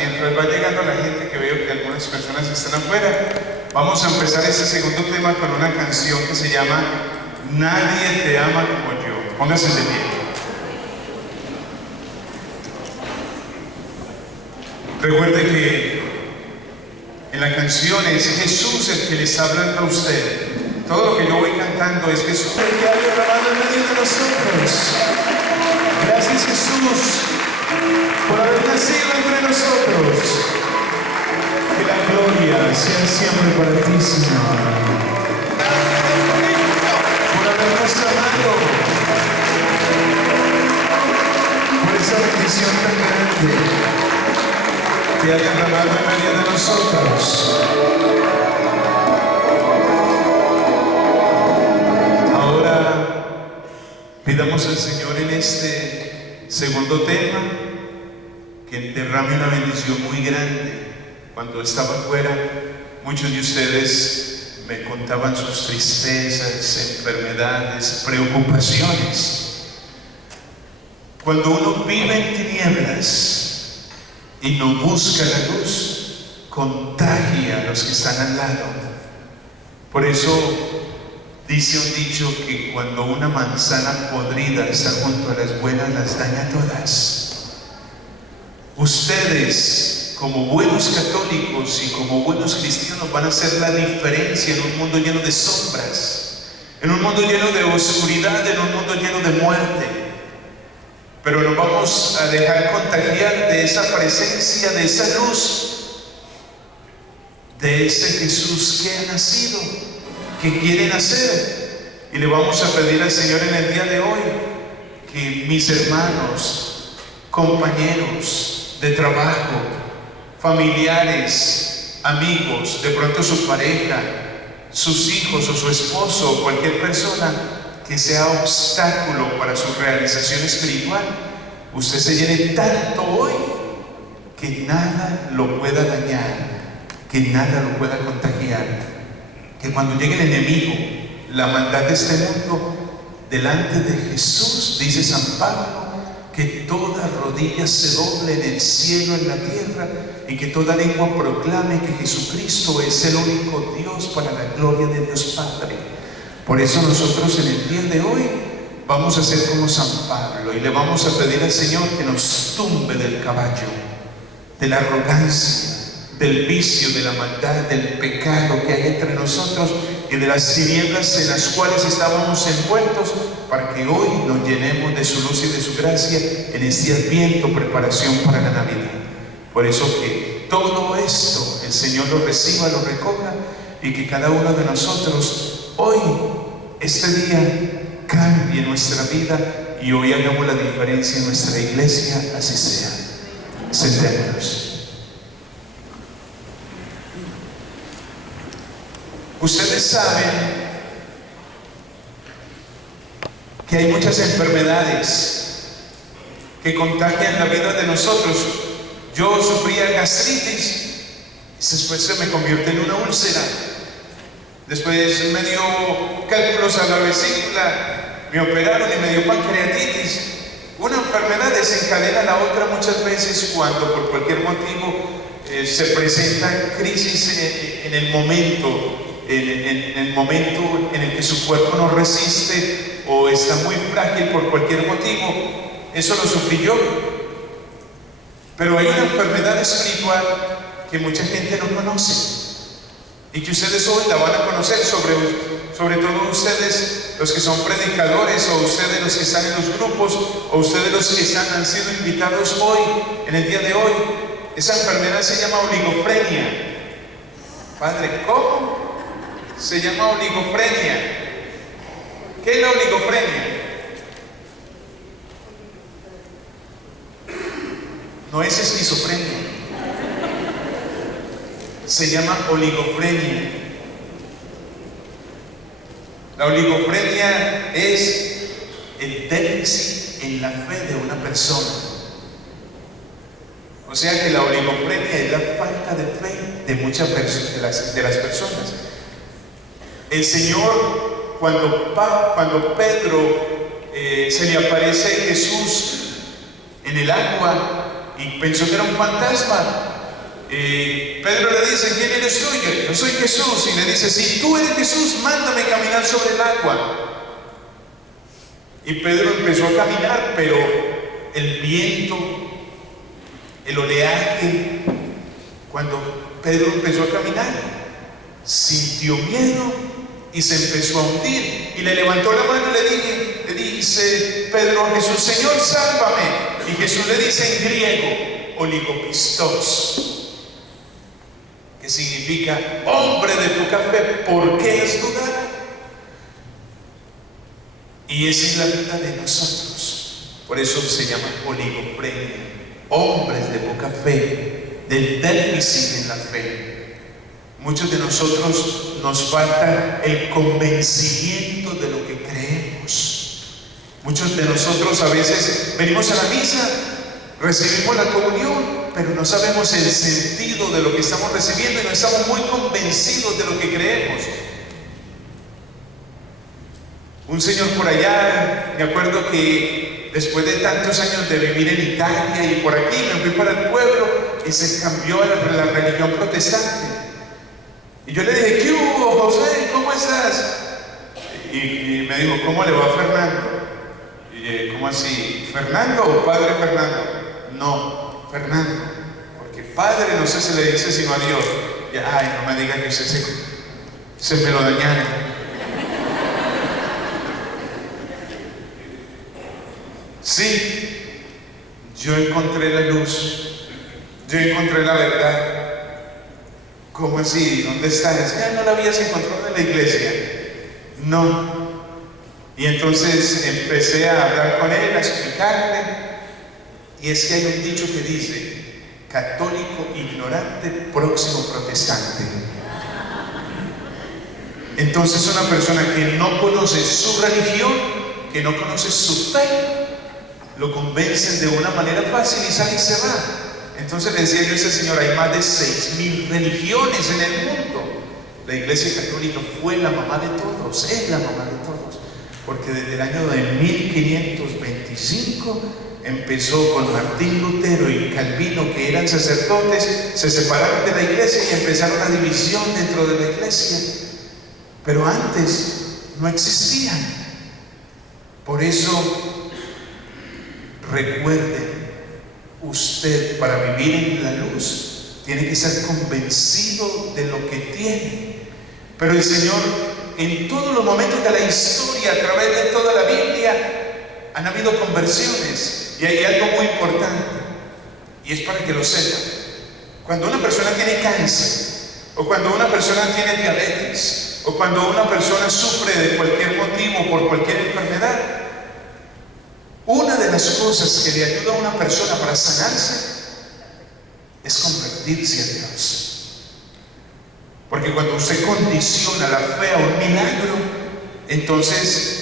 mientras va llegando la gente, que veo que algunas personas están afuera, vamos a empezar este segundo tema con una canción que se llama Nadie te ama como yo. Póngase de pie. Recuerde que en la canción es Jesús el que le está hablando a usted. Todo lo que yo voy cantando es Jesús el que ha derramado en medio de nosotros. Gracias, Jesús, por haber nacido entre nosotros. Que la gloria sea siempre para ti, Señor. Por habernos amado, por esa bendición tan grande que ha derramado en medio de nosotros. Ahora pidamos al Señor en este segundo tema que derrame una bendición muy grande. Cuando estaba afuera, muchos de ustedes me contaban sus tristezas, enfermedades, preocupaciones. Cuando uno vive en tinieblas y no busca la luz, contagia a los que están al lado. Por eso dice un dicho que cuando una manzana podrida está junto a las buenas, las daña todas. Ustedes, como buenos católicos y como buenos cristianos, van a hacer la diferencia en un mundo lleno de sombras, en un mundo lleno de oscuridad, en un mundo lleno de muerte. Pero nos vamos a dejar contagiar de esa presencia, de esa luz, de ese Jesús que ha nacido, que quiere nacer. Y le vamos a pedir al Señor en el día de hoy que mis hermanos, compañeros de trabajo, familiares, amigos, de pronto su pareja, sus hijos o su esposo o cualquier persona que sea obstáculo para su realización espiritual, usted se llene tanto hoy que nada lo pueda dañar, que nada lo pueda contagiar, que cuando llegue el enemigo, la maldad de este mundo, delante de Jesús, dice San Pablo, que toda rodilla se doble en el cielo, en la tierra, y que toda lengua proclame que Jesucristo es el único Dios para la gloria de Dios Padre. Por eso nosotros en el día de hoy vamos a ser como San Pablo y le vamos a pedir al Señor que nos tumbe del caballo, de la arrogancia, del vicio, de la maldad, del pecado que hay entre nosotros y de las tinieblas en las cuales estábamos envueltos, para que hoy nos llenemos de su luz y de su gracia en este Adviento, preparación para la Navidad. Por eso que todo esto el Señor lo reciba, lo recoja, y que cada uno de nosotros hoy, este día, cambie nuestra vida y hoy hagamos la diferencia en nuestra iglesia, así sea. Sentémonos. Ustedes saben que hay muchas enfermedades que contagian la vida de nosotros. Yo sufría gastritis, después se me convirtió en una úlcera, después me dio cálculos a la vesícula, me operaron y me dio pancreatitis. Una enfermedad desencadena la otra muchas veces cuando por cualquier motivo se presenta crisis en el momento. En el momento en el que su cuerpo no resiste o está muy frágil por cualquier motivo. Eso lo sufrí yo. Pero hay una enfermedad espiritual que mucha gente no conoce y que ustedes hoy la van a conocer, sobre todo ustedes los que son predicadores, o ustedes los que están en los grupos, o ustedes los que han sido invitados hoy, en el día de hoy. Esa enfermedad se llama oligofrenia. Padre, ¿cómo? Se llama oligofrenia. ¿Qué es la oligofrenia? No es esquizofrenia. Se llama oligofrenia. La oligofrenia es el déficit en la fe de una persona. O sea que la oligofrenia es la falta de fe de muchas de las personas. El Señor, cuando Pedro se le aparece Jesús en el agua y pensó que era un fantasma. Pedro le dice: ¿quién eres tú? Yo soy Jesús. Y le dice: si tú eres Jesús, mándame caminar sobre el agua. Y Pedro empezó a caminar, pero el viento, el oleaje, cuando Pedro empezó a caminar, sintió miedo y se empezó a hundir. Y le levantó la mano y le dice Pedro a Jesús: Señor, sálvame. Y Jesús le dice en griego: oligopistos, que significa hombre de poca fe, ¿por qué has dudado? Y esa es la vida de nosotros. Por eso se llama oligofrenia, hombres de poca fe, del déficit en la fe. Muchos de nosotros nos falta el convencimiento de lo que creemos. Muchos de nosotros a veces venimos a la misa, recibimos la comunión, pero no sabemos el sentido de lo que estamos recibiendo y no estamos muy convencidos de lo que creemos. Un señor por allá, me acuerdo que después de tantos años de vivir en Italia y por aquí, me fui para el pueblo y se cambió a la religión protestante. Y yo le dije: ¿qué hubo, José? ¿Cómo estás? Y me dijo: ¿cómo le va a Fernando? Y ¿cómo así? ¿Fernando o padre Fernando? No, Fernando, porque padre no sé si le dice sino a Dios. Y, ay, no me digan que usted se me lo dañaron. Sí, yo encontré la luz, yo encontré la verdad. ¿Cómo así? ¿Dónde está? Es que no la habías encontrado en la iglesia. No. Y entonces empecé a hablar con él, a explicarle. Y es que hay un dicho que dice: católico ignorante, próximo protestante. Entonces una persona que no conoce su religión, que no conoce su fe, lo convencen de una manera fácil y sale y se va. Entonces le decía yo a ese señor: hay más de 6.000 religiones en el mundo. La Iglesia Católica fue la mamá de todos, es la mamá de todos, porque desde el año de 1525 empezó con Martín Lutero y Calvino, que eran sacerdotes, se separaron de la iglesia y empezaron la división dentro de la iglesia, pero antes no existían. Por eso recuerden, usted para vivir en la luz tiene que ser convencido de lo que tiene. Pero el Señor, en todos los momentos de la historia, a través de toda la Biblia, han habido conversiones. Y hay algo muy importante, y es para que lo sepan. Cuando una persona tiene cáncer, o cuando una persona tiene diabetes, o cuando una persona sufre de cualquier motivo, por cualquier enfermedad, una de las cosas que le ayuda a una persona para sanarse es convertirse a Dios. Porque cuando usted condiciona la fe a un milagro, entonces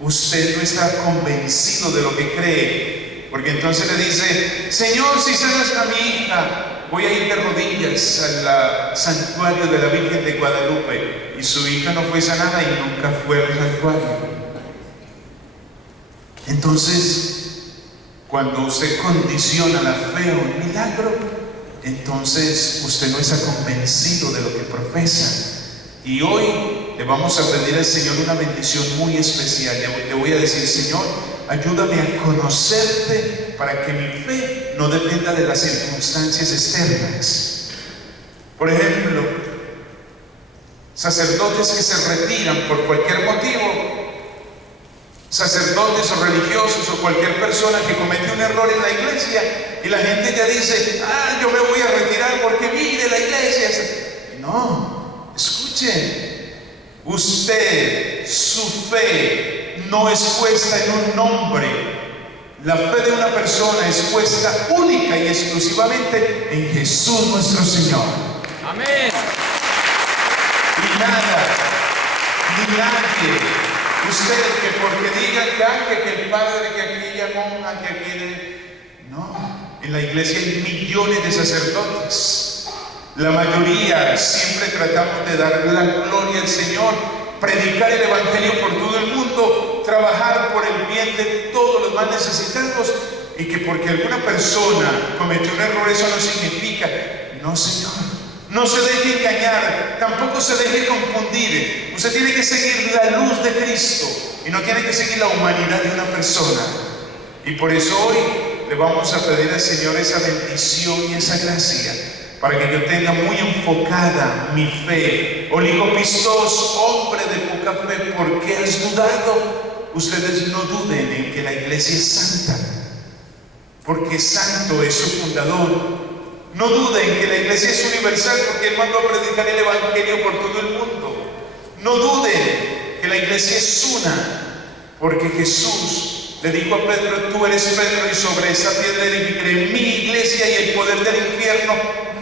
usted no está convencido de lo que cree. Porque entonces le dice: Señor, si sanas a mi hija, voy a ir de rodillas al santuario de la Virgen de Guadalupe. Y su hija no fue sanada y nunca fue al santuario. Entonces, cuando usted condiciona la fe a un milagro, entonces usted no está convencido de lo que profesa. Y hoy le vamos a pedir al Señor una bendición muy especial. Le voy a decir: Señor, ayúdame a conocerte para que mi fe no dependa de las circunstancias externas. Por ejemplo, sacerdotes que se retiran por cualquier motivo, sacerdotes o religiosos o cualquier persona que comete un error en la iglesia, y la gente ya dice: ah, yo me voy a retirar porque mire la iglesia. No, escuchen, usted, su fe no es puesta en un nombre. La fe de una persona es puesta única y exclusivamente en Jesús nuestro Señor. Amén. Y nada, ni nadie, usted, que porque diga que el padre, que aquella monja, que aquel... No, en la iglesia hay millones de sacerdotes. La mayoría siempre tratamos de dar la gloria al Señor, predicar el evangelio por todo el mundo, trabajar por el bien de todos los más necesitados, y que porque alguna persona cometió un error eso no significa. No, Señor, no se deje engañar, tampoco se deje confundir. Usted tiene que seguir la luz de Cristo y no tiene que seguir la humanidad de una persona. Y por eso hoy le vamos a pedir al Señor esa bendición y esa gracia para que yo tenga muy enfocada mi fe. Oligopistos, hombre de poca fe, ¿por qué has dudado? Ustedes no duden en que la iglesia es santa, porque santo es su fundador. No duden que la iglesia es universal, porque Él mandó a predicar el evangelio por todo el mundo. No duden que la iglesia es una, porque Jesús le dijo a Pedro: tú eres Pedro, y sobre esa piedra edificaré mi iglesia, y el poder del infierno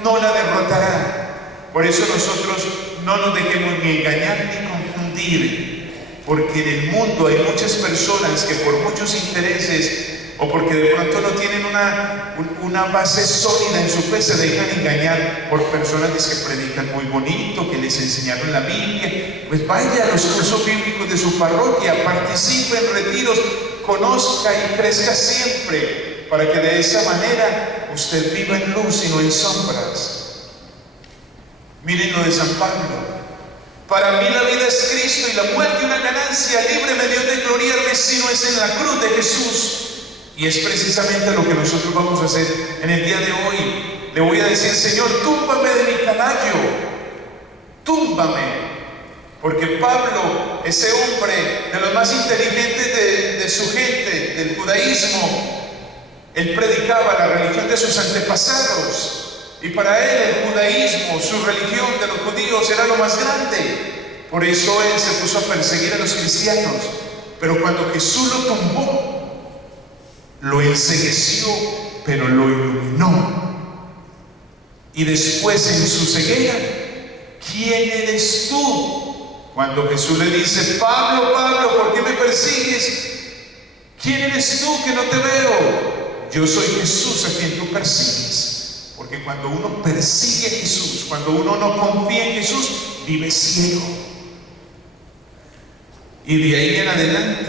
no la derrotará. Por eso nosotros no nos dejemos ni engañar ni confundir, porque en el mundo hay muchas personas que por muchos intereses o porque de pronto no tienen una base sólida en su fe, se dejan engañar por personas que predican muy bonito, que les enseñaron la Biblia. Pues vaya a los cursos bíblicos de su parroquia, participe en retiros, conozca y crezca siempre, para que de esa manera usted viva en luz y no en sombras. Miren lo de San Pablo: para mí la vida es Cristo y la muerte una ganancia. Líbreme, Dios, de gloriarme si no es en la cruz de Jesús. Y es precisamente lo que nosotros vamos a hacer en el día de hoy. Le voy a decir: Señor, túmbame de mi caballo, túmbame. Porque Pablo, ese hombre de los más inteligentes de su gente, del judaísmo, él predicaba la religión de sus antepasados. Y para él el judaísmo, su religión de los judíos, era lo más grande. Por eso él se puso a perseguir a los cristianos. Pero cuando Jesús lo tumbó, lo encegueció, pero lo iluminó. Y después, en su ceguera: ¿quién eres tú? Cuando Jesús le dice: Pablo, Pablo, ¿por qué me persigues? ¿Quién eres tú que no te veo? Yo soy Jesús a quien tú persigues. Porque cuando uno persigue a Jesús, cuando uno no confía en Jesús, vive ciego. Y de ahí en adelante,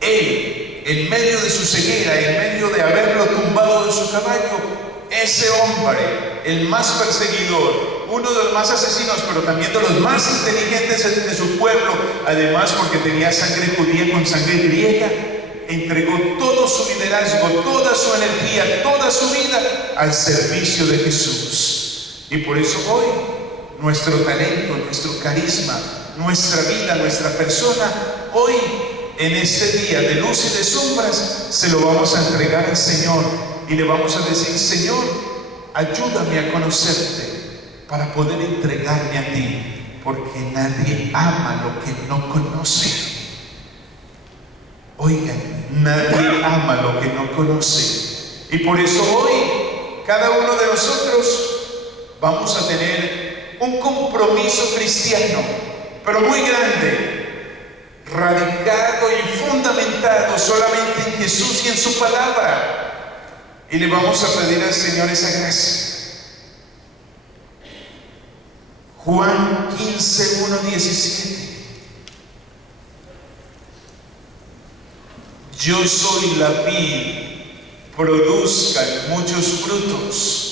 él, en medio de su ceguera, en medio de haberlo tumbado de su caballo, ese hombre, el más perseguidor, uno de los más asesinos, pero también de los más inteligentes de su pueblo, además porque tenía sangre judía con sangre griega, entregó todo su liderazgo, toda su energía, toda su vida al servicio de Jesús. Y por eso hoy, nuestro talento, nuestro carisma, nuestra vida, nuestra persona, hoy, en este día de luz y de sombras, se lo vamos a entregar al Señor y le vamos a decir: Señor, ayúdame a conocerte para poder entregarme a ti, porque nadie ama lo que no conoce. Oigan, nadie ama lo que no conoce. Y por eso hoy, cada uno de nosotros vamos a tener un compromiso cristiano, pero muy grande, radicado y fundamentado solamente en Jesús y en su palabra. Y le vamos a pedir al Señor esa gracia. Juan 15, 1, 17. Yo soy la vid, produzcan muchos frutos.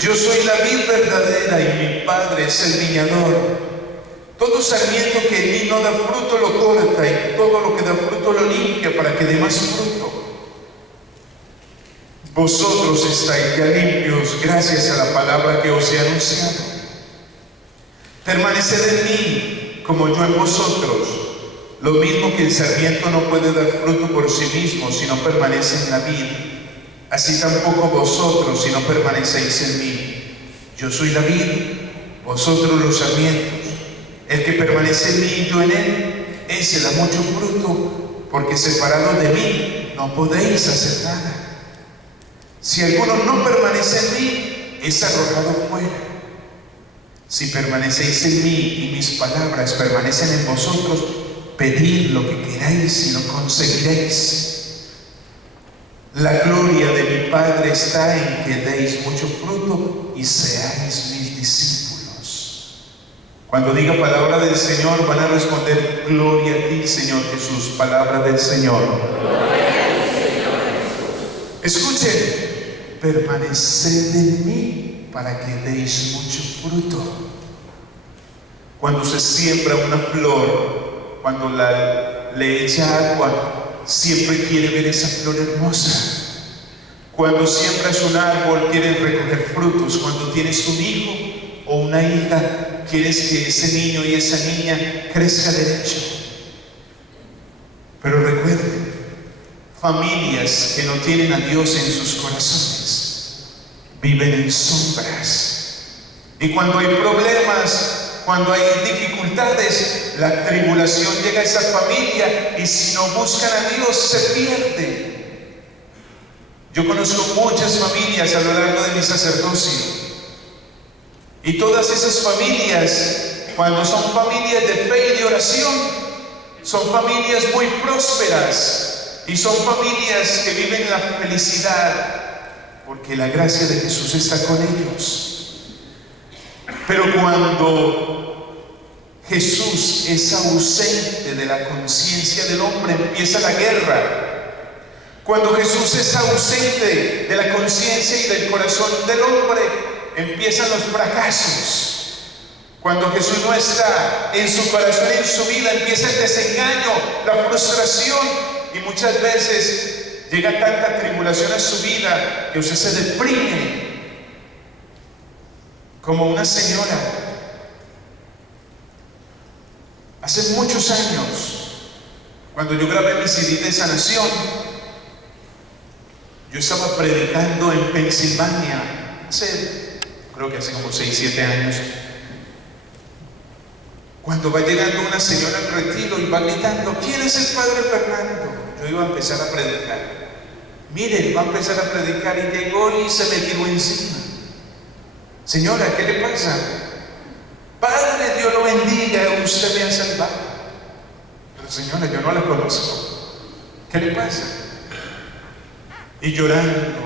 Yo soy la vid verdadera y mi Padre es el viñador. Todo sarmiento que en mí no da fruto lo corta, y todo lo que da fruto lo limpia para que dé más fruto. Vosotros estáis ya limpios gracias a la palabra que os he anunciado. Permaneced en mí como yo en vosotros. Lo mismo que el sarmiento no puede dar fruto por sí mismo si no permanece en la vid, así tampoco vosotros si no permanecéis en mí. Yo soy la vid, vosotros los sarmientos. El que permanece en mí y yo en él, ese da mucho fruto, porque separados de mí no podéis hacer nada. Si alguno no permanece en mí, es arrojado fuera. Si permanecéis en mí y mis palabras permanecen en vosotros, pedid lo que queráis y lo conseguiréis. La gloria de mi Padre está en que deis mucho fruto y seáis mis discípulos. Cuando diga palabra del Señor, van a responder: gloria a ti, Señor Jesús. Palabra del Señor. Gloria a ti, Señor Jesús. Escuchen: permaneced en mí para que deis mucho fruto. Cuando se siembra una flor, cuando le echa agua, siempre quiere ver esa flor hermosa. Cuando siembras un árbol, quieres recoger frutos. Cuando tienes un hijo o una hija, quieres que ese niño y esa niña crezca derecho. Pero recuerden, familias que no tienen a Dios en sus corazones viven en sombras. Y cuando hay problemas, cuando hay dificultades, la tribulación llega a esa familia, y si no buscan a Dios, se pierden. Yo conozco muchas familias a lo largo de mi sacerdocio, y todas esas familias, cuando son familias de fe y de oración, son familias muy prósperas, y son familias que viven la felicidad, porque la gracia de Jesús está con ellos. Pero cuando Jesús es ausente de la conciencia del hombre, empieza la guerra. Cuando Jesús es ausente de la conciencia y del corazón del hombre, empiezan los fracasos. Cuando Jesús no está en su corazón y en su vida, empieza el desengaño, la frustración, y muchas veces llega tanta tribulación a su vida que usted se deprime. Como una señora, hace muchos años, cuando yo grabé mi CD de sanación, yo estaba predicando en Pensilvania, creo que hace como 6, 7 años, cuando va llegando una señora al retiro y va gritando: ¿quién es el Padre Fernando? Yo iba a empezar a predicar. Miren, va a empezar a predicar, y llegó y se me tiró encima. Señora, ¿qué le pasa? Padre, Dios lo bendiga, usted me ha salvado. Pero señora, yo no la conozco. ¿Qué le pasa? Y llorando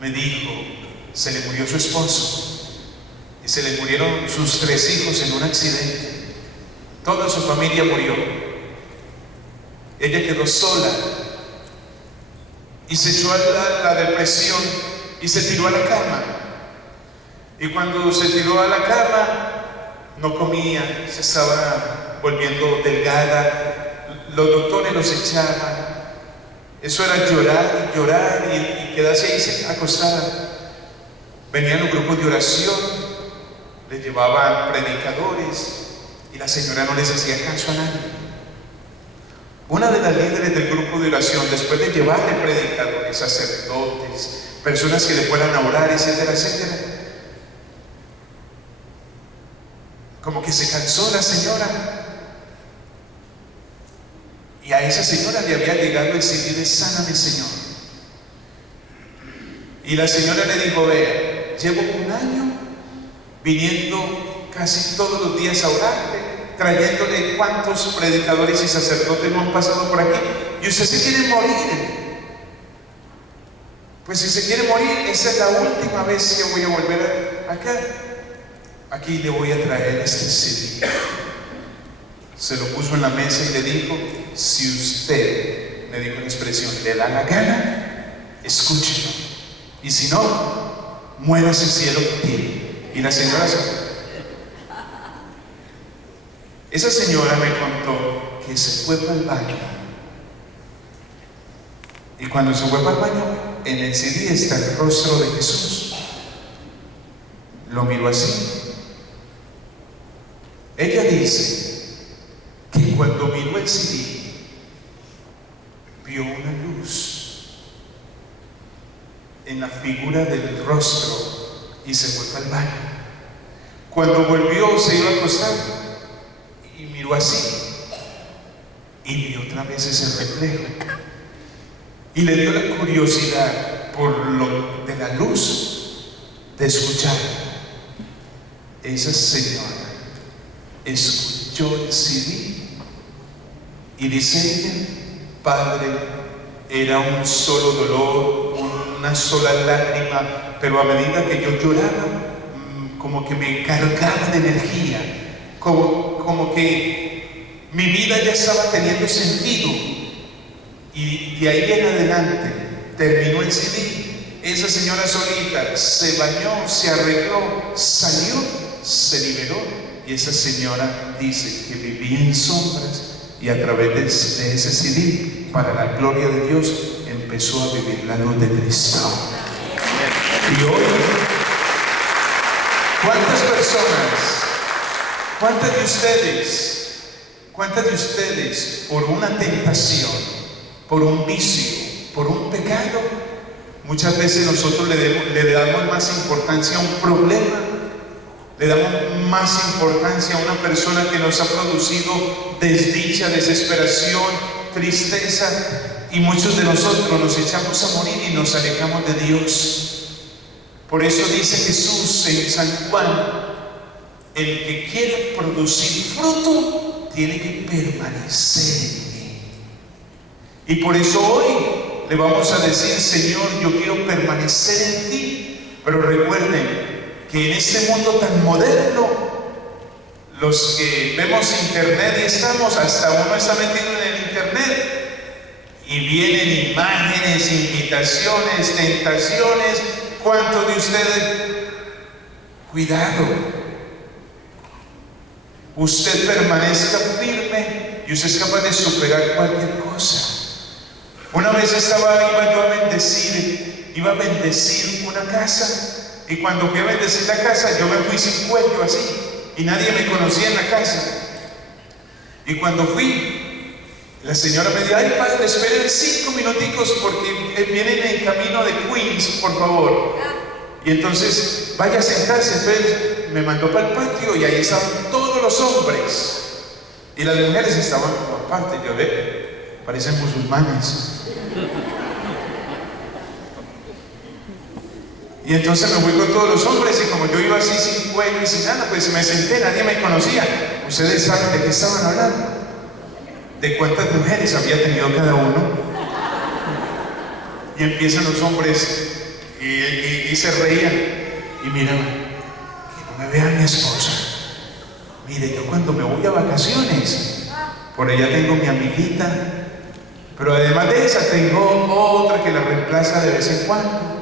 me dijo: se le murió su esposo, y se le murieron sus 3 hijos en un accidente. Toda su familia murió. Ella quedó sola y se echó a la depresión y se tiró a la cama. Y cuando se tiró a la cama, no comía, se estaba volviendo delgada. Los doctores los echaban. Eso era llorar, llorar y quedarse ahí acostada. Venían los grupos de oración, le llevaban predicadores, y la señora no les hacía caso a nadie. Una de las líderes del grupo de oración, después de llevarle predicadores, sacerdotes, personas que le fueran a orar, etcétera, etcétera, como que se cansó la señora. Y a esa señora le había llegado el CD de Sáname, Señor. Y la señora le dijo: vea, llevo 1 año viniendo casi todos los días a orarle, trayéndole cuántos predicadores y sacerdotes no han pasado por aquí, y usted se quiere morir. Pues si se quiere morir, esa es la última vez que voy a volver acá. Aquí le voy a traer este CD. Se lo puso en la mesa y le dijo: si usted, me dijo una expresión, le da la gana, escúchelo, y si no, muérase si él lo quiere. Y la señora esa señora me contó que se fue para el baño, y cuando se fue para el baño, en el CD está el rostro de Jesús. Lo miró así. Ella dice que cuando miró el CD, vio una luz en la figura del rostro, y se fue para el baño. Cuando volvió, se iba a acostar y miró así, y vio otra vez ese reflejo, y le dio la curiosidad por lo de la luz de escuchar. Esa señora escuchó el CD y dice ella: Padre, era un solo dolor, una sola lágrima, pero a medida que yo lloraba, como que me cargaba de energía. como que mi vida ya estaba teniendo sentido, y de ahí en adelante terminó el CD. Esa señora solita se bañó, se arregló, salió, se liberó, y esa señora dice que vivía en sombras, y a través de ese CD, para la gloria de Dios, empezó a vivir la luz de Cristo. Y hoy, ¿cuántas personas, cuántas de ustedes, por una tentación, por un vicio, por un pecado, muchas veces nosotros le damos más importancia a un problema, le damos más importancia a una persona que nos ha producido desdicha, desesperación, tristeza, y muchos de nosotros nos echamos a morir y nos alejamos de Dios? Por eso dice Jesús en San Juan: el que quiera producir fruto tiene que permanecer en mí. Y por eso hoy le vamos a decir: Señor, yo quiero permanecer en ti. Pero recuerden que en este mundo tan moderno, los que vemos internet y hasta uno está metido en el internet, y vienen imágenes, invitaciones, tentaciones. ¿Cuántos de ustedes? Cuidado. Usted permanezca firme y usted es capaz de superar cualquier cosa. Una vez iba a bendecir una casa, y cuando fui a bendecir la casa, yo me fui sin cuello así, y nadie me conocía en la casa. Y cuando fui, la señora me dijo: ay, padre, esperen 5 minuticos porque vienen en camino de Queens, por favor. Y entonces, vaya a sentarse. Entonces me mandó para el patio, y ahí estaban todos los hombres, y las mujeres estaban aparte. Yo parecen musulmanes. Y entonces me fui con todos los hombres, y como yo iba así sin cuello y sin nada, pues me senté, nadie me conocía. Ustedes saben de qué estaban hablando, de cuántas mujeres había tenido cada uno. Y empiezan los hombres y se reían y miraban: que no me vea mi esposa. Mire, yo cuando me voy a vacaciones, por allá tengo mi amiguita, pero además de esa tengo otra que la reemplaza de vez en cuando.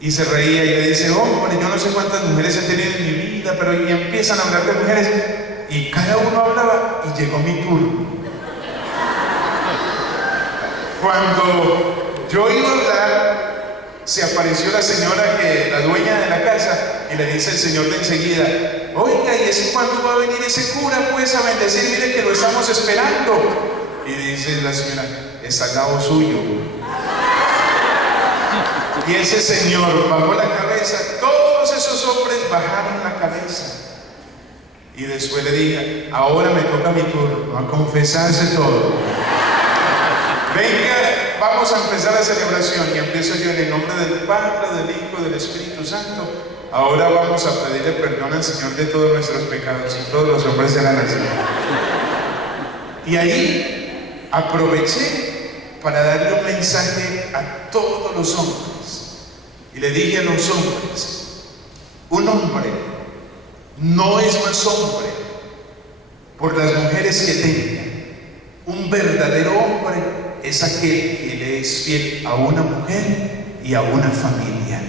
Y se reía y le dice: hombre, yo no sé cuántas mujeres he tenido en mi vida, pero y empiezan a hablar de mujeres, y cada uno hablaba, y llegó mi turno. Cuando yo iba a hablar, se apareció la señora, la dueña de la casa, y le dice el señor de enseguida: oiga, ¿y ese cuándo va a venir ese cura pues a bendecir? Mire que lo estamos esperando. Y dice la señora: está al lado suyo. Y ese señor bajó la cabeza, todos esos hombres bajaron la cabeza. Y después le dije: ahora me toca mi turno, a confesarse todo. Venga, vamos a empezar la celebración. Y empiezo yo: en el nombre del Padre, del Hijo, del Espíritu Santo. Ahora vamos a pedirle perdón al Señor de todos nuestros pecados. Y todos los hombres eran así. Y ahí aproveché para darle un mensaje a todos los hombres. Y le dije a los hombres: un hombre no es más hombre por las mujeres que tenga. Un verdadero hombre es aquel que le es fiel a una mujer y a una familia.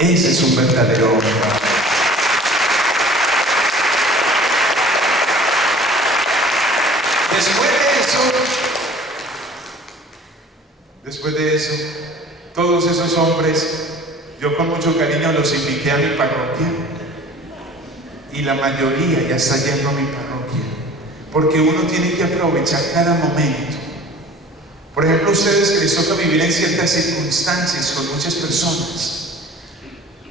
Ese es un verdadero hombre. Después de eso, todos esos hombres, yo con mucho cariño los invité a mi parroquia, y la mayoría ya está yendo a mi parroquia, porque uno tiene que aprovechar cada momento. Por ejemplo, ustedes que les toca vivir en ciertas circunstancias con muchas personas,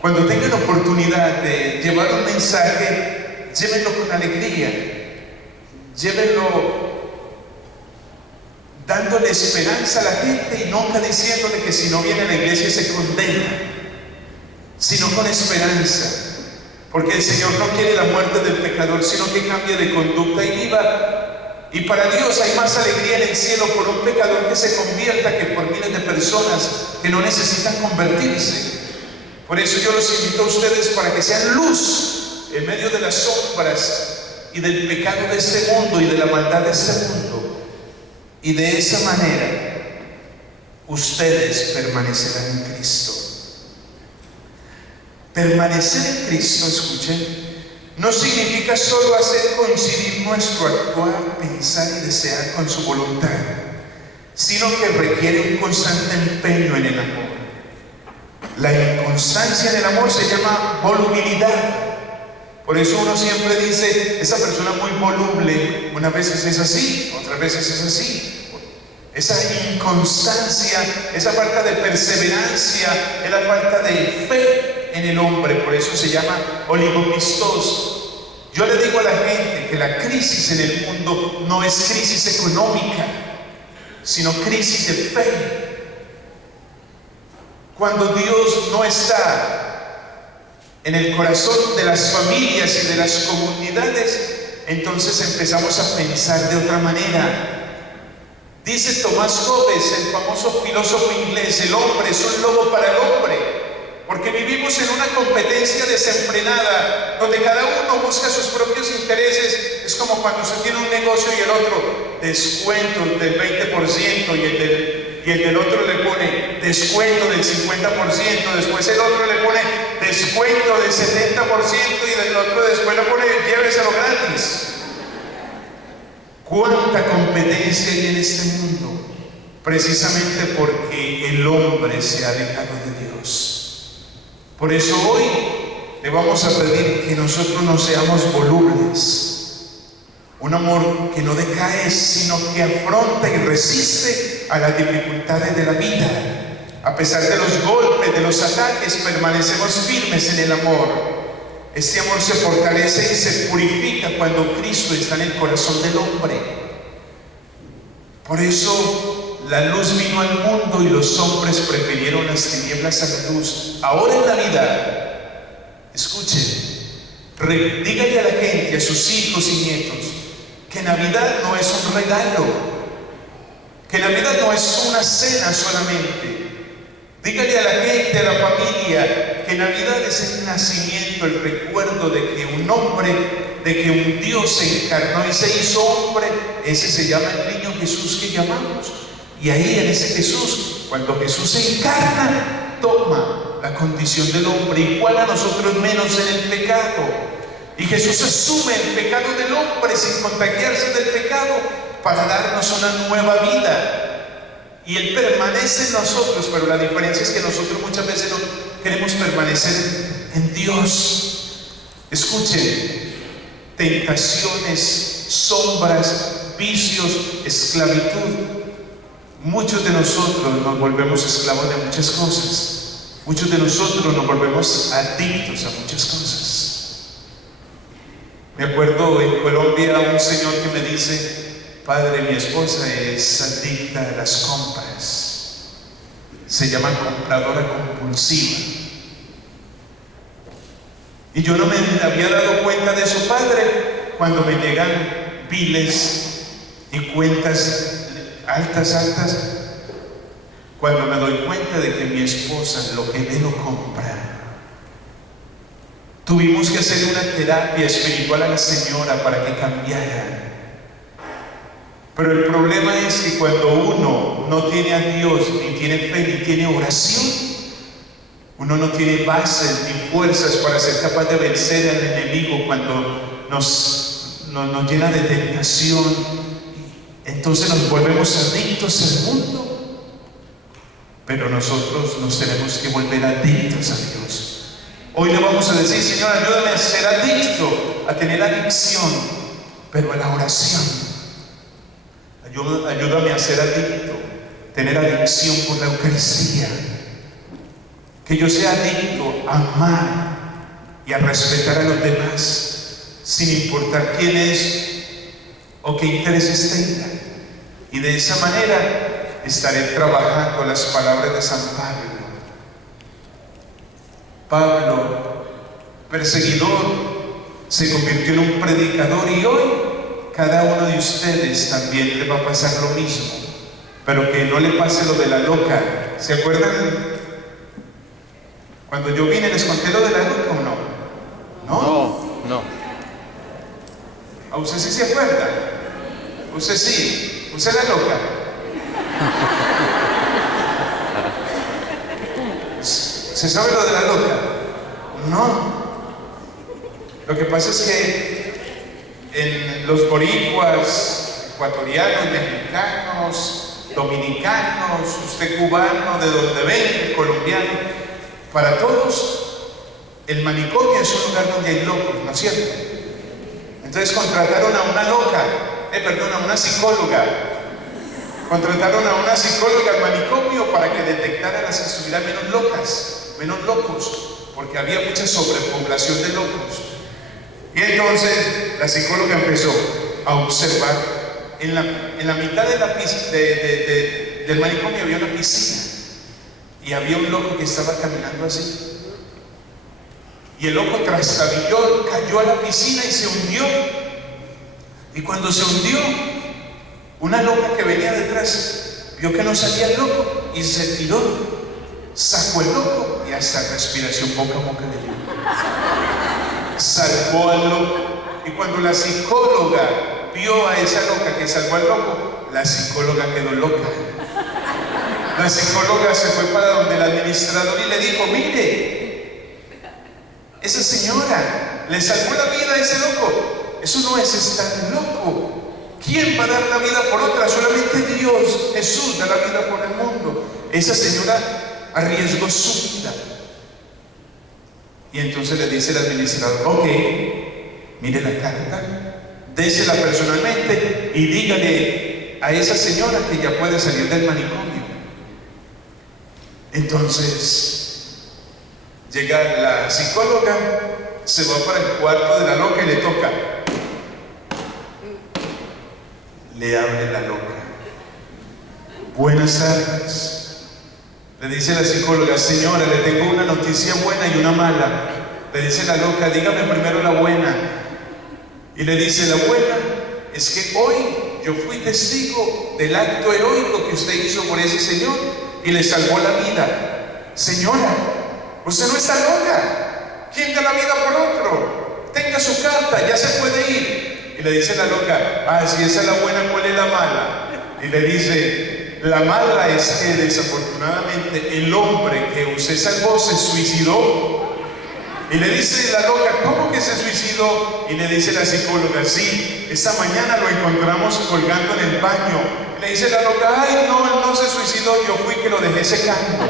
cuando tengan oportunidad de llevar un mensaje, llévenlo con alegría, llévenlo dándole esperanza a la gente, y nunca diciéndole que si no viene a la iglesia se condena, sino con esperanza. Porque el Señor no quiere la muerte del pecador, sino que cambie de conducta y viva. Y para Dios hay más alegría en el cielo por un pecador que se convierta que por miles de personas que no necesitan convertirse. Por eso yo los invito a ustedes para que sean luz en medio de las sombras y del pecado de este mundo y de la maldad de este mundo. Y de esa manera ustedes permanecerán en Cristo. Permanecer en Cristo, escuchen, no significa solo hacer coincidir nuestro actuar, pensar y desear con su voluntad, sino que requiere un constante empeño en el amor. La inconstancia en el amor se llama volubilidad. Por eso uno siempre dice, esa persona muy voluble, unas veces es así, otras veces es así. Esa inconstancia, esa falta de perseverancia, es la falta de fe en el hombre, por eso se llama oligopistos. Yo le digo a la gente que la crisis en el mundo no es crisis económica, sino crisis de fe. Cuando Dios no está en el corazón de las familias y de las comunidades, entonces empezamos a pensar de otra manera. Dice Tomás Hobbes, el famoso filósofo inglés, el hombre es un lobo para el hombre, porque vivimos en una competencia desenfrenada, donde cada uno busca sus propios intereses. Es como cuando se tiene un negocio y el otro, descuento del 20%, y el del otro le pone descuento del 50%, después el otro le pone descuento del 70% y del otro después le pone lléveselo gratis. ¿Cuánta competencia hay en este mundo? Precisamente porque el hombre se ha alejado de Dios. Por eso hoy le vamos a pedir que nosotros no seamos volubles. Un amor que no decae, sino que afronta y resiste a las dificultades de la vida. A pesar de los golpes, de los ataques, permanecemos firmes en el amor. Este amor se fortalece y se purifica cuando Cristo está en el corazón del hombre. Por eso la luz vino al mundo y los hombres prefirieron las tinieblas a la luz. Ahora en Navidad, escuchen, díganle a la gente, a sus hijos y nietos, que Navidad no es un regalo, que Navidad no es una cena solamente. Dígale a la gente, a la familia, que Navidad es el nacimiento, el recuerdo de que un hombre, de que un Dios se encarnó y se hizo hombre. Ese se llama el niño Jesús que llamamos. Y ahí en ese Jesús, cuando Jesús se encarna, toma la condición del hombre, igual a nosotros menos en el pecado. Y Jesús asume el pecado del hombre sin contagiarse del pecado para darnos una nueva vida. Y Él permanece en nosotros, pero la diferencia es que nosotros muchas veces no queremos permanecer en Dios. Escuchen, tentaciones, sombras, vicios, esclavitud. Muchos de nosotros nos volvemos esclavos de muchas cosas. Muchos de nosotros nos volvemos adictos a muchas cosas. Me acuerdo en Colombia un señor que me dice: padre, mi esposa es adicta a las compras. Se llama compradora compulsiva. Y yo no me había dado cuenta de su padre cuando me llegan biles y cuentas altas, cuando me doy cuenta de que mi esposa lo que ve lo compra. Tuvimos que hacer una terapia espiritual a la señora para que cambiara. Pero el problema es que cuando uno no tiene a Dios, ni tiene fe, ni tiene oración, uno no tiene bases ni fuerzas para ser capaz de vencer al enemigo cuando nos llena de tentación. Entonces nos volvemos adictos al mundo. Pero nosotros nos tenemos que volver adictos a Dios. Hoy le vamos a decir: Señor, ayúdame a ser adicto, a tener adicción, pero a la oración. Ayúdame a ser adicto, tener adicción por la Eucaristía. Que yo sea adicto a amar y a respetar a los demás, sin importar quién es o qué intereses tenga. Y de esa manera estaré trabajando las palabras de San Pablo. Pablo, perseguidor, se convirtió en un predicador, y hoy cada uno de ustedes también le va a pasar lo mismo, pero que no le pase lo de la loca. ¿Se acuerdan? Cuando yo vine les conté lo de la loca, ¿o no? ¿No? No. ¿A usted sí se acuerda? Usted sí. ¿Usted es la loca? ¿Se sabe lo de la loca? No. Lo que pasa es que en los boricuas, ecuatorianos, mexicanos, dominicanos, usted cubano, de donde venga, colombiano, para todos el manicomio es un lugar donde hay locos, ¿no es cierto? Entonces contrataron a una loca, a una psicóloga. Contrataron a una psicóloga al manicomio para que detectara las que estuvieran menos locas, menos locos, porque había mucha sobrepoblación de locos. Y entonces la psicóloga empezó a observar. En la mitad de del manicomio había una piscina y había un loco que estaba caminando así. Y el loco trastabilló, cayó a la piscina y se hundió. Y cuando se hundió, una loca que venía detrás vio que no salía el loco y se tiró, sacó el loco y hasta respiración boca a boca le dio. Salvó al loco. Y cuando la psicóloga vio a esa loca que salvó al loco, la psicóloga quedó loca. La psicóloga se fue para donde el administrador y le dijo: mire, esa señora le salvó la vida a ese loco. Eso no es estar loco. ¿Quién va a dar la vida por otra? Solamente Dios, Jesús, da la vida por el mundo. Esa señora arriesgó su vida. Y entonces le dice el administrador: ok, mire la carta, désela personalmente y dígale a esa señora que ya puede salir del manicomio. Entonces llega la psicóloga, se va para el cuarto de la loca y le toca. Le abre la loca. Buenas tardes. Le dice la psicóloga: señora, le tengo una noticia buena y una mala. Le dice la loca: dígame primero la buena. Y le dice: la buena es que hoy yo fui testigo del acto heroico que usted hizo por ese señor y le salvó la vida. Señora, usted no está loca. ¿Quién da la vida por otro? Tenga su carta, ya se puede ir. Y le dice la loca: ah, si esa es la buena, ¿cuál es la mala? Y le dice: la mala es que desafortunadamente el hombre que usted salvó se suicidó. Y le dice la loca: ¿cómo que se suicidó? Y le dice la psicóloga: sí, esta mañana lo encontramos colgando en el baño. Y le dice la loca: ay, no, él no se suicidó, yo fui que lo dejé secando.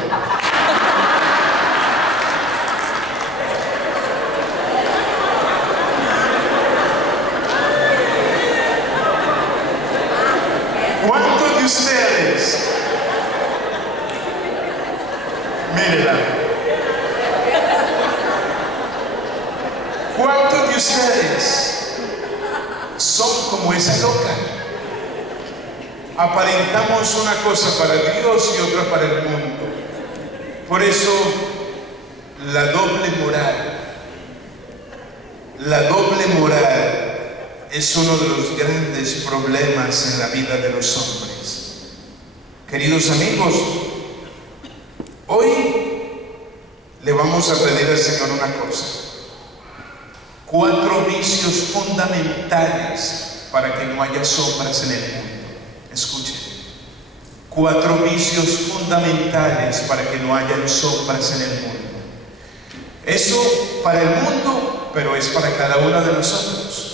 ¿Cuántos de ustedes? Mírela. ¿Cuántos de ustedes son como esa loca? Aparentamos una cosa para Dios y otra para el mundo. Por eso la doble moral es uno de los grandes problemas en la vida de los hombres. Queridos amigos, hoy le vamos a pedir al Señor una cosa: 4 vicios fundamentales para que no haya sombras en el mundo. Escuchen: 4 vicios fundamentales para que no haya sombras en el mundo. Eso para el mundo, pero es para cada uno de nosotros.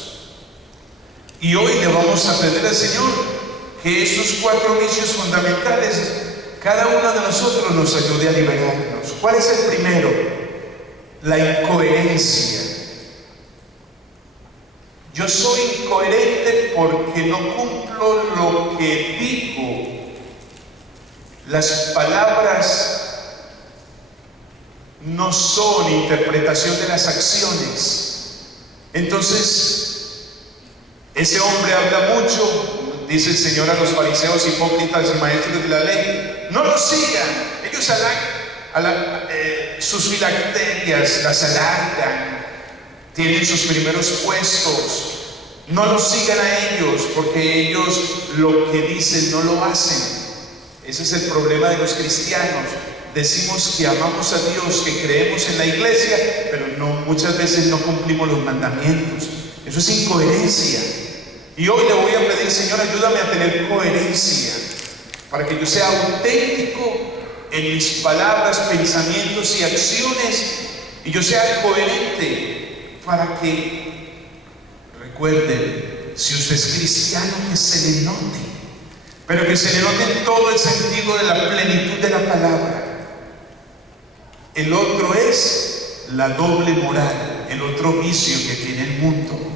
Y hoy le vamos a pedir al Señor que esos 4 vicios fundamentales, cada uno de nosotros nos ayude a liberarnos. ¿Cuál es el primero? La incoherencia. Yo soy incoherente porque no cumplo lo que digo. Las palabras no son interpretación de las acciones. Entonces, ese hombre habla mucho, dice el Señor a los fariseos, hipócritas y maestros de la ley: no los sigan. Ellos sus filacterias las alargan, tienen sus primeros puestos. No los sigan a ellos, porque ellos lo que dicen no lo hacen. Ese es el problema de los cristianos. Decimos que amamos a Dios, que creemos en la iglesia, pero muchas veces no cumplimos los mandamientos. Eso es incoherencia. Y hoy le voy a pedir, Señor, ayúdame a tener coherencia, para que yo sea auténtico en mis palabras, pensamientos y acciones, y yo sea coherente, para que, recuerden, si usted es cristiano, que se le note, pero que se le note en todo el sentido de la plenitud de la palabra. El otro es la doble moral, el otro vicio que tiene el mundo.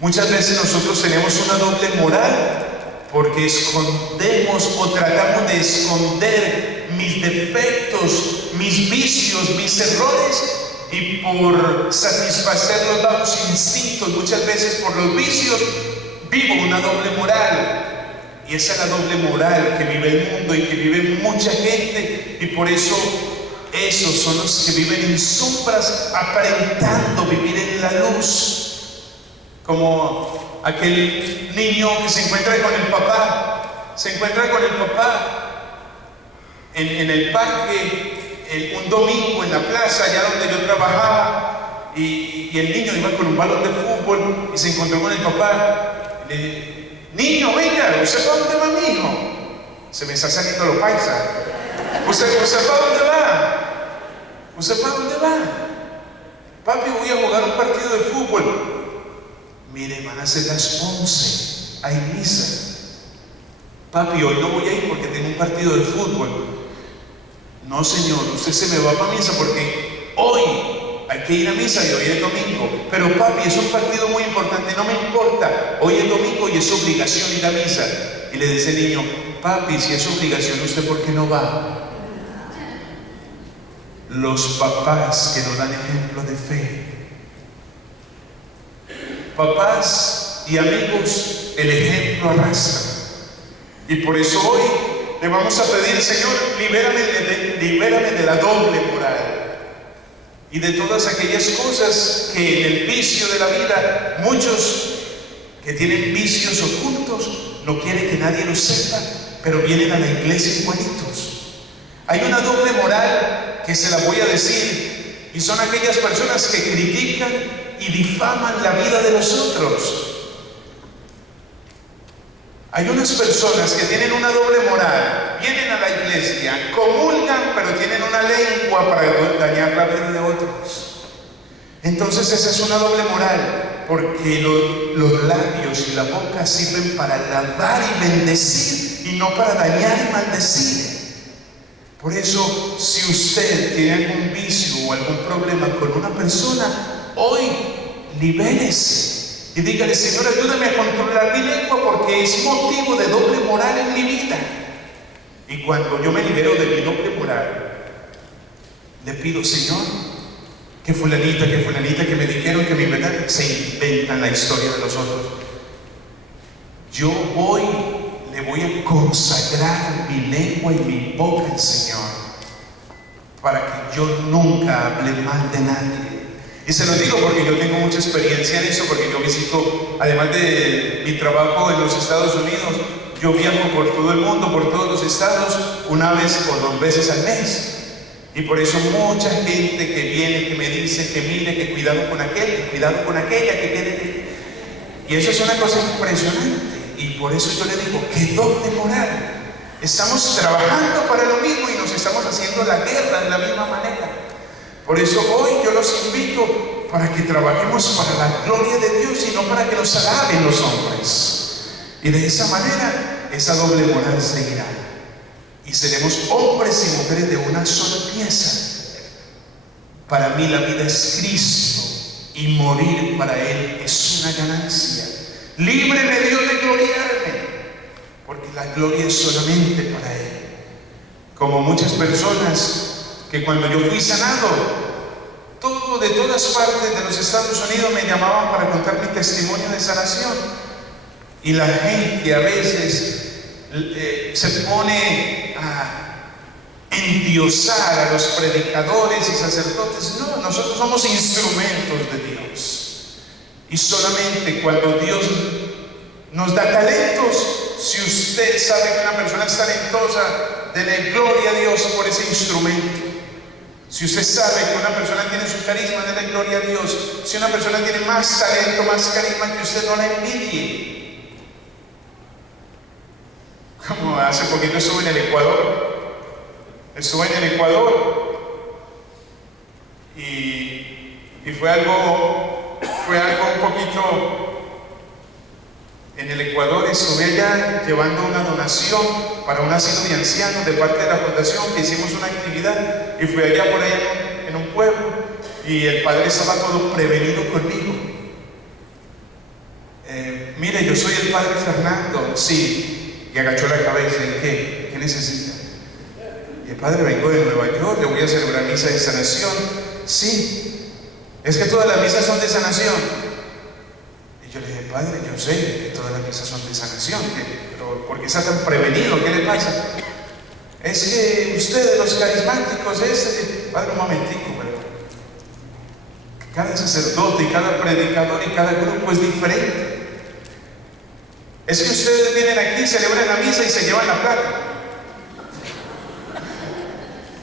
Muchas veces nosotros tenemos una doble moral porque escondemos o tratamos de esconder mis defectos, mis vicios, mis errores, y por satisfacer los bajos instintos, muchas veces por los vicios, vivo una doble moral. Y esa es la doble moral que vive el mundo y que vive mucha gente, y por eso esos son los que viven en sombras, aparentando vivir en la luz. Como aquel niño que se encuentra con el papá, en el parque, un domingo en la plaza, allá donde yo trabajaba, y el niño iba con un balón de fútbol y se encontró con el papá. Le dije: niño, venga, ¿usted para dónde va, mi hijo? Se me está saliendo lo paisa. ¿Usted para dónde va? ¿Usted para dónde va? Papi, voy a jugar un partido de fútbol. Mire, van a ser las 11, hay misa. Papi, hoy no voy a ir porque tengo un partido de fútbol. No, señor, usted se me va para misa porque hoy hay que ir a misa y hoy es domingo. Pero papi, es un partido muy importante, no me importa. Hoy es domingo y es obligación ir a misa. Y le dice el niño: papi, si es obligación, ¿usted por qué no va? Los papás que nos dan ejemplo de fe. Papás y amigos, el ejemplo arrastra. Y por eso hoy le vamos a pedir: Señor, libérame de la doble moral y de todas aquellas cosas que en el vicio de la vida, muchos que tienen vicios ocultos, no quieren que nadie los sepa, pero vienen a la iglesia igualitos. Hay una doble moral que se la voy a decir, y son aquellas personas que critican y difaman la vida de los otros. Hay unas personas que tienen una doble moral, vienen a la iglesia, comulgan, pero tienen una lengua para dañar la vida de otros. Entonces esa es una doble moral, porque los labios y la boca sirven para alabar y bendecir, y no para dañar y maldecir. Por eso, si usted tiene algún vicio o algún problema con una persona, hoy libérese y dígale: Señor, ayúdame a controlar mi lengua porque es motivo de doble moral en mi vida. Y cuando yo me libero de mi doble moral, le pido: Señor, que fulanita que me dijeron que mi verdad, se inventan la historia de los otros. Yo hoy le voy a consagrar mi lengua y mi boca al Señor, para que yo nunca hable mal de nadie. Y se lo digo porque yo tengo mucha experiencia en eso, porque yo visito, además de mi trabajo en los Estados Unidos, yo viajo por todo el mundo, por todos los estados, una vez o 2 veces al mes. Y por eso mucha gente que viene, que me dice que mire, que cuidado con aquel, que cuidado con aquella, que... Y eso es una cosa impresionante. Y por eso yo le digo: qué doble moral. Estamos trabajando para lo mismo y nos estamos haciendo la guerra de la misma manera. Por eso hoy yo los invito para que trabajemos para la gloria de Dios y no para que nos alaben los hombres. Y de esa manera, esa doble moral seguirá. Y seremos hombres y mujeres de una sola pieza. Para mí la vida es Cristo y morir para Él es una ganancia. Líbreme, Dios, de gloriarme, porque la gloria es solamente para Él. Como muchas personas que cuando yo fui sanado, de todas partes de los Estados Unidos me llamaban para contar mi testimonio de sanación. Y la gente a veces se pone a endiosar a los predicadores y sacerdotes. No, nosotros somos instrumentos de Dios. Y solamente cuando Dios nos da talentos, si usted sabe que una persona es talentosa, dele gloria a Dios por ese instrumento. Si usted sabe que una persona tiene su carisma, déle gloria a Dios. Si una persona tiene más talento, más carisma que usted, no la envidie. Como hace poquito estuve en el Ecuador. Y fue algo un poquito. En el Ecuador estuve allá llevando una donación para un asilo de ancianos de parte de la fundación, que hicimos una actividad, y fui allá por allá en un pueblo, y el padre estaba todo prevenido conmigo. Mire, yo soy el padre Fernando. Sí. Y agachó la cabeza. ¿Y qué? ¿Qué necesita? Y el padre, vengo de Nueva York, le voy a celebrar misa de sanación. Sí. Es que todas las misas son de sanación. Y yo le dije, padre, yo sé que todas las misas son de sanación, pero ¿por qué está tan prevenido? ¿Qué le pasa? Es que ustedes, los carismáticos, padre, un momentico, pero cada sacerdote y cada predicador y cada grupo es diferente. Es que ustedes vienen aquí, celebran la misa y se llevan la plata.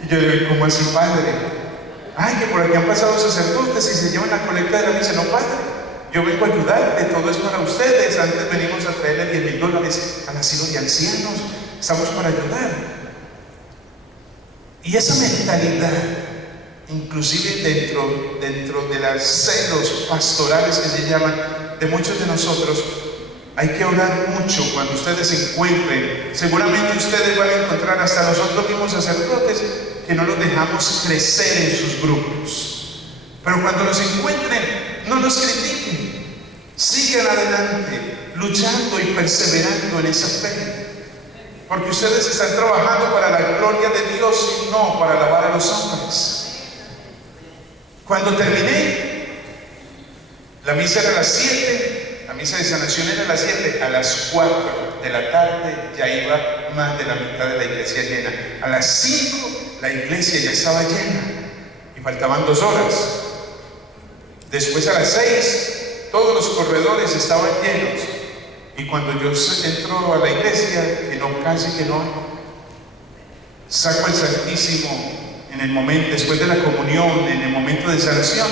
Y yo le digo, ¿cómo así, padre? Ay, que por aquí han pasado sacerdotes y se llevan la colecta de la misa. No, padre, yo vengo a ayudarle, todo es para ustedes. Antes venimos a traerle $10,000 al asilo de ancianos. Estamos para ayudar. Y esa mentalidad, inclusive dentro de los celos pastorales que se llaman, de muchos de nosotros, hay que orar mucho cuando ustedes se encuentren. Seguramente ustedes van a encontrar hasta nosotros mismos sacerdotes que no los dejamos crecer en sus grupos. Pero cuando los encuentren, no los critiquen. Sigan adelante, luchando y perseverando en esa fe. Porque ustedes están trabajando para la gloria de Dios y no para alabar a los hombres. Cuando terminé, la misa era a las 7. La misa de sanación era a las 7, a las 4 de la tarde ya iba más de la mitad de la iglesia llena. A las 5 la iglesia ya estaba llena y faltaban 2 horas. Después a las 6 todos los corredores estaban llenos. Y cuando yo entro a la iglesia, casi que no, saco el Santísimo en el momento, después de la comunión, en el momento de sanación,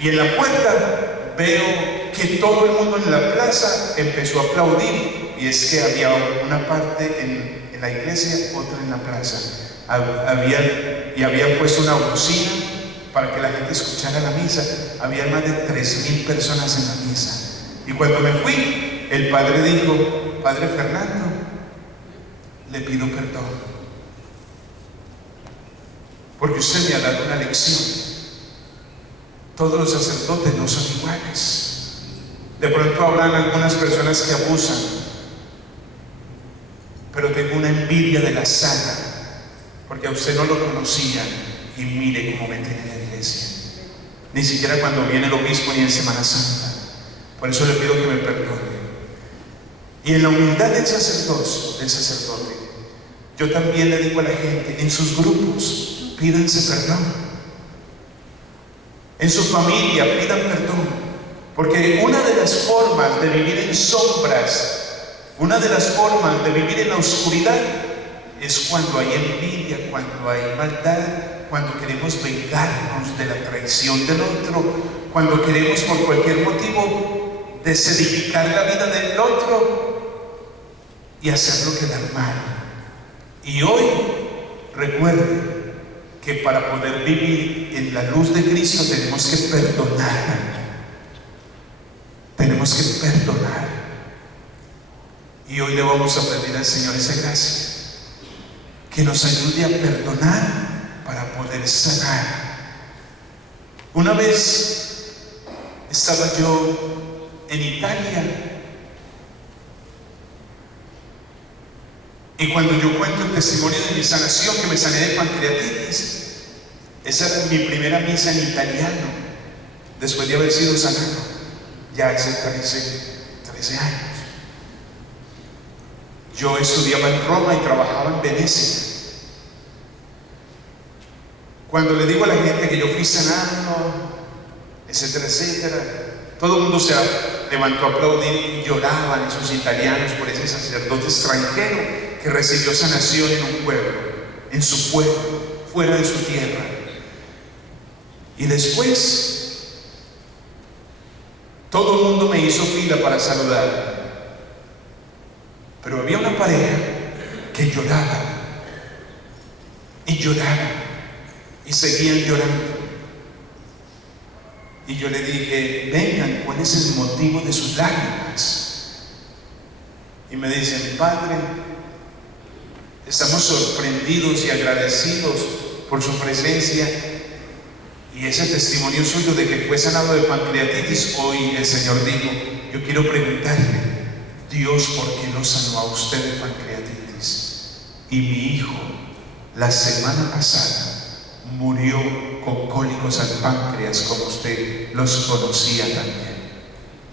y en la puerta veo que todo el mundo en la plaza empezó a aplaudir, y es que había una parte en la iglesia, otra en la plaza. Habían puesto una bocina para que la gente escuchara la misa. Había más de 3,000 personas en la misa. Y cuando me fui, el padre dijo, padre Fernando, le pido perdón, porque usted me ha dado una lección. Todos los sacerdotes no son iguales. De pronto habrán algunas personas que abusan, pero tengo una envidia de la sana, porque a usted no lo conocía y mire cómo me tiene en la iglesia. Ni siquiera cuando viene el obispo ni en Semana Santa. Por eso le pido que me perdone. Y en la humildad del sacerdote, yo también le digo a la gente, en sus grupos, pídanse perdón. En su familia, pidan perdón. Porque una de las formas de vivir en sombras, una de las formas de vivir en la oscuridad, es cuando hay envidia, cuando hay maldad, cuando queremos vengarnos de la traición del otro, cuando queremos por cualquier motivo desedificar la vida del otro y hacerlo quedar mal. Y hoy recuerde que para poder vivir en la luz de Cristo tenemos que perdonar. Tenemos que perdonar. Y hoy le vamos a pedir al Señor esa gracia, que nos ayude a perdonar para poder sanar. Una vez estaba yo en Italia, y cuando yo cuento el testimonio de mi sanación, que me sané de pancreatitis, esa era mi primera misa en italiano, después de haber sido sanado, ya hace 13 años. Yo estudiaba en Roma y trabajaba en Venecia. Cuando le digo a la gente que yo fui sanado, etcétera, etcétera, todo el mundo se levantó a aplaudir y lloraban esos italianos por ese sacerdote extranjero que recibió sanación en un pueblo, en su pueblo, fuera de su tierra. Y después, todo el mundo me hizo fila para saludar. Pero había una pareja que lloraba y lloraba y seguían llorando. Y yo le dije, vengan, ¿cuál es el motivo de sus lágrimas? Y me dicen, Padre, estamos sorprendidos y agradecidos por su presencia y ese testimonio suyo de que fue sanado de pancreatitis. Hoy el Señor dijo, yo quiero preguntarle, Dios, ¿por qué lo sanó a usted de pancreatitis? Y mi hijo, la semana pasada, murió con cólicos al páncreas, como usted los conocía también.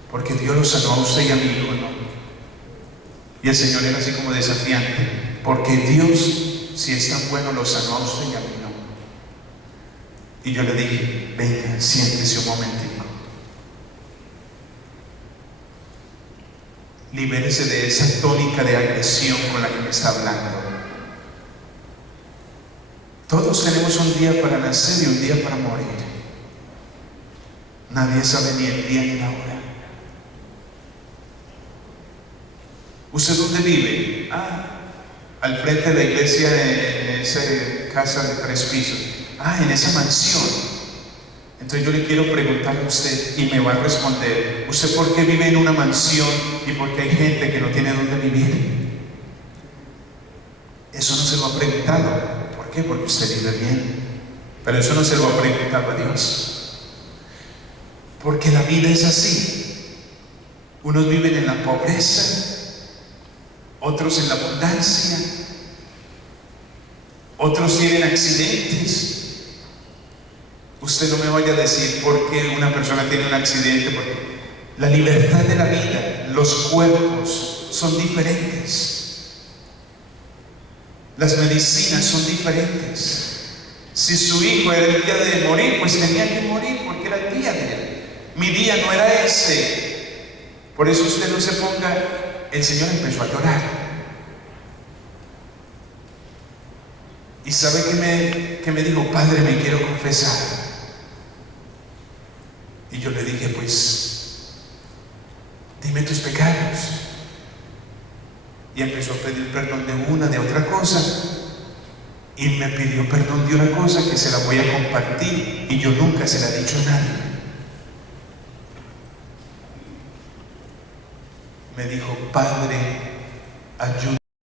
Porque Dios lo sanó a usted y a mi hijo, ¿no? Y el Señor era así como desafiante, porque Dios, si es tan bueno, lo sanó a usted y a mí, ¿no? Y yo le dije, venga, siéntese un momentico. Libérese de esa tónica de agresión con la que me está hablando. Todos tenemos un día para nacer y un día para morir. Nadie sabe ni el día ni la hora. ¿Usted dónde vive? Al frente de la iglesia, en esa casa de 3 pisos. En esa mansión. Entonces yo le quiero preguntar a usted y me va a responder, ¿usted por qué vive en una mansión y por qué hay gente que no tiene dónde vivir? Eso no se lo ha preguntado. ¿Por qué? Porque usted vive bien. Pero eso no se lo ha preguntado a Dios. Porque la vida es así. Unos viven en la pobreza, otros en la abundancia, otros tienen accidentes. Usted no me vaya a decir por qué una persona tiene un accidente, porque la libertad de la vida, los cuerpos son diferentes. Las medicinas son diferentes. Si su hijo era el día de morir, pues tenía que morir porque era el día de él. Mi día no era ese. Por eso usted no se ponga. El Señor empezó a llorar. ¿Y sabe qué me dijo? Padre, me quiero confesar. Y yo le dije, pues, dime tus pecados. Y empezó a pedir perdón de una, de otra cosa. Y me pidió perdón de una cosa que se la voy a compartir. Y yo nunca se la he dicho a nadie. Me dijo, Padre, ayúdame.